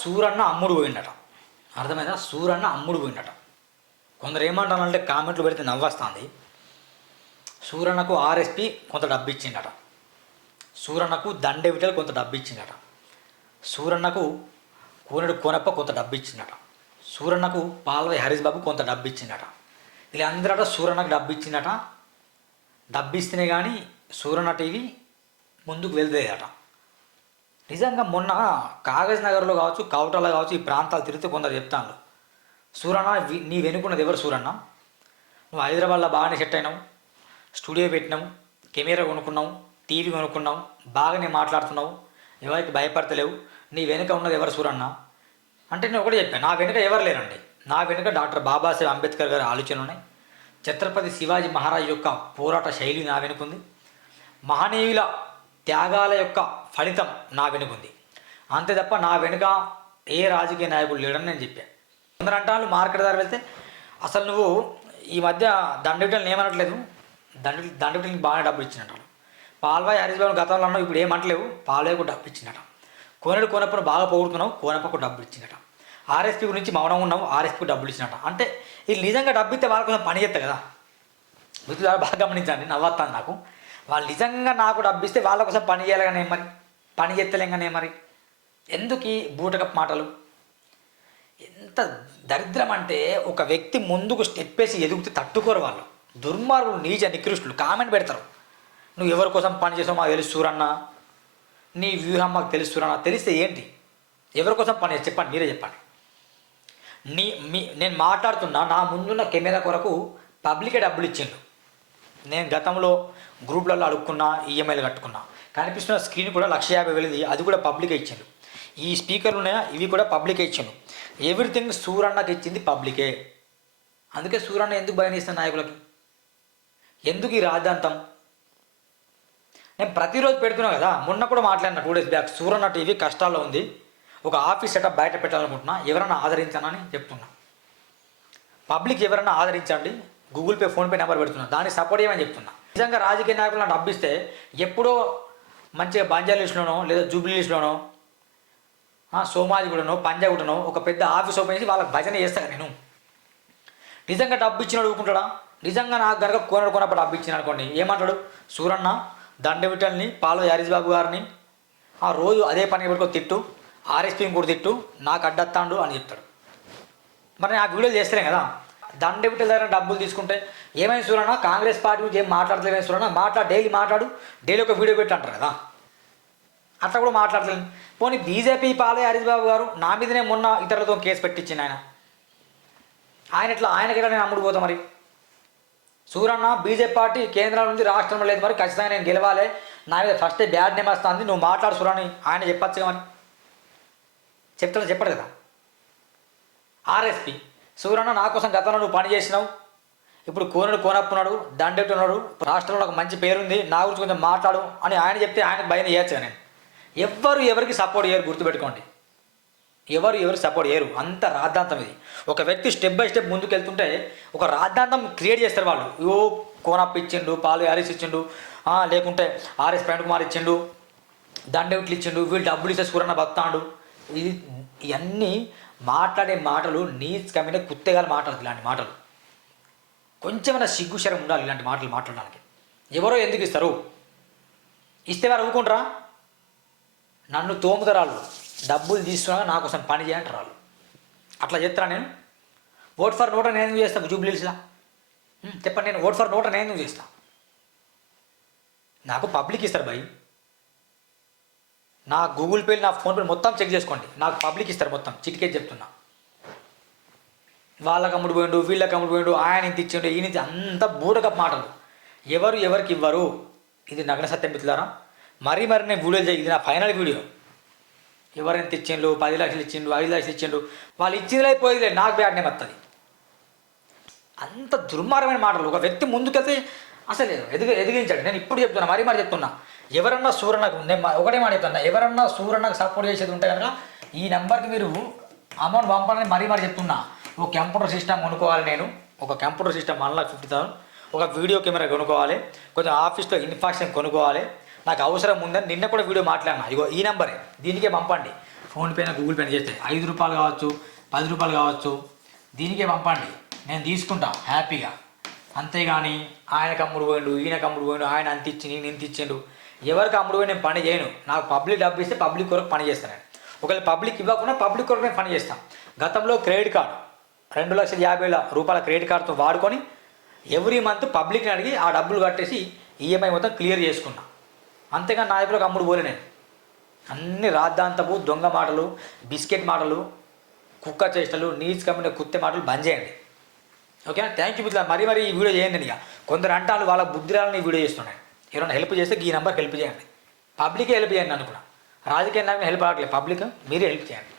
సూరన్న అమ్ముడు పోయిండట. అర్థమైందా? సూరన్న అమ్ముడు పోయిండట. కొందరు ఏమంటారంటే కామెంట్లు పెడితే నవ్వస్తుంది. సూరన్నకు ఆర్ఎస్పి కొంత డబ్బు ఇచ్చిండట సూరన్నకు దండెవిటలు కొంత డబ్బు ఇచ్చిండట సూరన్నకు కూనడు కోనప్ప కొంత డబ్బు ఇచ్చిండట సూరన్నకు పాల్వై హరీష్ బాబు కొంత డబ్బు ఇచ్చిండట వీళ్ళందరట సూరన్నకు డబ్బు ఇచ్చిండట డబ్బు ఇస్తేనే కానీ సూరన్న టీవీ ముందుకు వెళ్తేదట నిజంగా మొన్న కాగజ్ నగర్లో కావచ్చు కౌటలో కావచ్చు ఈ ప్రాంతాలు తిరుగుతూ కొందరు చెప్తాను సూరన్న నీ వెనుకున్నది ఎవరు సూరన్న? నువ్వు హైదరాబాద్లో బాగానే సెట్ అయినావు స్టూడియో పెట్టినావు కెమెరా కొనుక్కున్నావు టీవీ కొనుక్కున్నావు బాగానే మాట్లాడుతున్నావు ఎవరికి భయపడతలేవు నీ వెనుక ఉన్నది ఎవరు సూరన్న? అంటే నేను ఒకటి చెప్పాను నా వెనుక ఎవరు లేరండి? నా వెనుక డాక్టర్ బాబాసాహెబ్ అంబేద్కర్ గారి ఆలోచనలు ఉన్నాయి. ఛత్రపతి శివాజీ మహారాజ్ యొక్క పోరాట శైలి నా వెనుకుంది. మహనీయుల త్యాగాల యొక్క ఫలితం నా వెనుకుంది. అంతే తప్ప నా వెనుక ఏ రాజకీయ నాయకుడు లేడని నేను చెప్పాను కొందరు అంటాను మార్కెట్ ధర వెళ్తే అసలు నువ్వు ఈ మధ్య దండవిటల్ని ఏమనట్లేదు? దండ దండవిటల్ని బాగానే డబ్బులు ఇచ్చినట్టు పాల్వాయి హరీష్ బాబు గతంలో అన్నావు ఇప్పుడు ఏమంటలేవు పాల్వాయికు డబ్బు ఇచ్చినట కోనడు కోనప్పను బాగా పోగొడుతున్నావు కోనప్పకు డబ్బులు ఇచ్చినట ఆర్ఎస్పీ గురించి మౌనం ఉన్నావు ఆర్ఎస్పీకి డబ్బులు ఇచ్చినట అంటే ఇది నిజంగా డబ్బు ఇస్తే వాళ్ళ కోసం పని చేస్తా కదా. మిత్రులారా బాగా గమనించండి నవ్వుతాను నాకు. వాళ్ళు నిజంగా నాకు డబ్బిస్తే వాళ్ళ కోసం పని చేయాలనే మరి. పని చేస్తలేం కానీ మరి. ఎందుకు ఈ బూటకప్ మాటలు? ఎంత దరిద్రం అంటే ఒక వ్యక్తి ముందుకు స్టెప్ వేసి ఎదుగుతే తట్టుకోరు వాళ్ళు. దుర్మార్గులు నీచ నికృష్టులు. కామెంట్ పెడతారు. నువ్వు ఎవరి కోసం పని చేసావు మాకు తెలుస్తురన్నా నీ వ్యూహం మాకు తెలుస్తురన్నా తెలిస్తే ఏంటి? ఎవరి కోసం పని చేసి చెప్పండి మీరే చెప్పండి. నీ మీ నేను మాట్లాడుతున్నా నా ముందున్న కెమెరా కొరకు పబ్లికే డబ్బులు ఇచ్చిండు. నేను గతంలో గ్రూప్లలో అడుక్కున్నా ఈఎంఐలు కట్టుకున్నా. కనిపిస్తున్న స్క్రీన్ కూడా లక్ష యాభై వేలది అది కూడా పబ్లిక్ ఇచ్చాను ఈ స్పీకర్లు ఉన్నాయా? ఇవి కూడా పబ్లికే ఇచ్చిండు. ఎవ్రీథింగ్ సూరన్నకి ఇచ్చింది పబ్లికే. అందుకే సూరన్న ఎందుకు భయం ఇస్తాను నాయకులకి? ఎందుకు ఈ రాజాంతం నేను ప్రతిరోజు పెడుతున్నా కదా మొన్న కూడా మాట్లాడిన two days back Suranna TV కష్టాల్లో ఉంది. ఒక ఆఫీస్ సెటప్ బయట పెట్టాలనుకుంటున్నా ఎవరైనా ఆదరించానని చెప్తున్నా. పబ్లిక్ ఎవరైనా ఆదరించండి. గూగుల్ పే ఫోన్పే నెంబర్ పెడుతున్నా. దాన్ని సపోర్ట్ చేయమని చెప్తున్నా. నిజంగా రాజకీయ నాయకులు నాకు డబ్బిస్తే ఎప్పుడో మంచిగా బంజాలిస్ట్లోనో లేదా సోమాజి కూడానో సోమాజిగూడనో పంజాగుడనో ఒక పెద్ద ఆఫీస్ ఓపెన్ చేసి వాళ్ళకి భజన చేస్తాను నేను. నిజంగా డబ్బు ఇచ్చిన ఊరుకుంటాడా? నిజంగా నాకు కనుక కొనడు కొనప్పుడు డబ్బు ఇచ్చిన అనుకోండి ఏమంటాడు? సూరన్న దండవిటల్ని పాలు హరీష్ బాబు గారిని ఆ రోజు అదే పని పెట్టుకో తిట్టు ఆర్ఎస్పీని కూడా తిట్టు నాకు అడ్డత్తాండు అని చెప్తాడు. మరి నాకు వీడియోలు చేస్తలేం కదా. దండవిటల దగ్గర డబ్బులు తీసుకుంటే. ఏమైనా చూడన్నా కాంగ్రెస్ పార్టీ గురించి ఏం మాట్లాడలేమని సూరన్న మాట్లాడు డైలీ మాట్లాడు డైలీ ఒక వీడియో పెట్టి అంటారు కదా. అట్లా కూడా మాట్లాడలేదు పోనీ బీజేపీ పాలే హరీష్ బాబు గారు నా మీదనే మొన్న ఇతరులతో కేసు పెట్టించింది ఆయన. ఆయన ఇట్లా ఆయనకి నేను అమ్ముడు పోతా మరి? సూరన్న బీజేపీ పార్టీ కేంద్రం నుంచి రాష్ట్రంలో లేదు మరి ఖచ్చితంగా నేను గెలవాలి. నా మీద ఫస్టే బ్యాడ్ నేమ్ వస్తుంది నువ్వు మాట్లాడు సూరని ఆయన చెప్పచ్చు కానీ చెప్తాను చెప్పడు కదా? ఆర్ఎస్పి. సూర్యన్న నా కోసం గతంలో నువ్వు పని చేసినావు. ఇప్పుడు కోనుడు కోనప్పున్నాడు దండెట్టున్నాడు. రాష్ట్రంలో ఒక మంచి పేరుంది నా గురించి కొంచెం మాట్లాడు అని ఆయన చెప్తే ఆయనకు భయం చేయొచ్చు నేను ఎవ్వరు ఎవరికి సపోర్ట్ చేయరు గుర్తుపెట్టుకోండి. ఎవరు ఎవరికి సపోర్ట్ చేయరు. అంత రాద్ధాంతం ఇది. ఒక వ్యక్తి స్టెప్ బై స్టెప్ ముందుకు వెళ్తుంటే ఒక రాద్ధాంతం క్రియేట్ చేస్తారు వాళ్ళు. ఓ కోనప్ప ఇచ్చిండు పాలు హరీస్ ఇచ్చిండు లేకుంటే ఆర్ఎస్ ప్రణ్ కుమార్ ఇచ్చిండు దండెట్లు ఇచ్చిండు వీళ్ళు డబ్బులు ఇస్తే సూరన్న బతాడు. ఇది ఇవన్నీ మాట్లాడే మాటలు నీచకమైన కుత్తేగాలు మాటలు ఇలాంటి మాటలు. కొంచెమైనా సిగ్గు శరం ఉండాలి ఇలాంటి మాటలు మాట్లాడడానికి. ఎవరో ఎందుకు ఇస్తారు? ఇస్తే వారు ఊరుకుంటారా? నన్ను తోముదరాళ్ళు డబ్బులు తీసుకున్నా నా కోసం పని చేయంటారు వాళ్ళు అట్లా చెప్తారా నేను? ఓట్ ఫర్ నోట నేను ఎందుకు చేస్తాను జూబ్లీస్లా చెప్పండి నేను ఓట్ ఫర్ నోట నేను ఎందుకు చేస్తా? నాకు పబ్లిక్ ఇస్తారు భయ్. నా గూగుల్ పే నా ఫోన్పే మొత్తం చెక్ చేసుకోండి. నాకు పబ్లిక్ ఇస్తారు మొత్తం. చిటికే చెప్తున్నా. వాళ్ళకి అమ్ముడు పోయిండు వీళ్ళకి అమ్ముడు పోయిండు ఆయన ఇంత ఇచ్చిండు ఈయన అంతా అంత మాటలు. ఎవరు ఎవరికి ఇవ్వరు? ఇది నగ్న సత్యం మిత్రులారా. మరీ మరి నేను వీడియో చేయి. ఇది నా ఫైనల్ వీడియో. ఎవరెంత ఇచ్చిండు పది లక్షలు ఇచ్చిండు ఐదు లక్షలు ఇచ్చిండు వాళ్ళు ఇచ్చింది అయిపోయింది నాకు బ్యాడ్ నేమ్ వస్తుంది అంత దుర్మార్గమైన మాటలు. ఒక వ్యక్తి ముందుకెళ్తే అసలు ఎదిగి ఎదిగించాడు. నేను ఇప్పుడు చెప్తున్నా మరీ మరి చెప్తున్నా. ఎవరన్నా సూరన్నకు నేను ఒకటే మాట చెప్తున్నా. ఎవరన్నా సూరన్నకు సపోర్ట్ చేసేది ఉంటే కనుక ఈ నెంబర్కి మీరు అమౌంట్ పంపాలని మరీ మరి చెప్తున్నా. ఒక కంప్యూటర్ సిస్టమ్ కొనుక్కోవాలి నేను. ఒక computer system one lakh fifty thousand ఒక వీడియో కెమెరా కొనుక్కోవాలి. కొంచెం ఆఫీస్లో ఇన్ఫాక్షన్ కొనుక్కోవాలి. నాకు అవసరం ఉందని నిన్న కూడా వీడియో మాట్లాడినా. ఇగో ఈ నెంబరే దీనికే పంపండి. ఫోన్పే గూగుల్ పే చేస్తే ఐదు రూపాయలు కావచ్చు పది రూపాయలు కావచ్చు. దీనికే పంపండి. నేను తీసుకుంటా హ్యాపీగా. అంతేగాని ఆయనకు అమ్ముడు పోయిండు ఈయనకు అమ్ముడు పోయిండు ఆయన అంత ఇచ్చి నేను ఇంత ఇచ్చిండు. ఎవరికి అమ్ముడు పోయి నేను పని చేయను. నాకు పబ్లిక్ డబ్బు ఇస్తే పబ్లిక్ కొరకు పని చేస్తాను ఒకవేళ పబ్లిక్ ఇవ్వకుండా పబ్లిక్ కొరకు నేను పని చేస్తాను. గతంలో క్రెడిట్ కార్డు రెండు లక్షల యాభై వేల రూపాయల క్రెడిట్ కార్డుతో వాడుకొని ఎవ్రీ మంత్ పబ్లిక్ని అడిగి ఆ డబ్బులు కట్టేసి ఈఎంఐ మొత్తం క్లియర్ చేసుకున్నా. అంతేగా నా దగ్గర అమ్ముడు పోలే నేను. అన్ని రాద్ధాంతపు దొంగ మాటలు బిస్కెట్ మాటలు కుక్క చేష్టలు నీచ్ కమ్మిన కుత్తే మాటలు బంద్ చేయండి. ఓకేనా థ్యాంక్ యూ మిత్రులు మరి మరి ఈ వీడియో చేయండి ఇక. కొందరు అంటారు వాళ్ళ బుద్ధిరాలను ఈ వీడియో చేస్తున్నాయి. ఎవరైనా హెల్ప్ చేస్తే ఈ నెంబర్కి హెల్ప్ చేయండి. పబ్లికే హెల్ప్ చేయండి అనుకున్నా. రాజకీయ నాయకులు హెల్ప్ అవ్వట్లేదు. పబ్లిక్ మీరే హెల్ప్ చేయండి.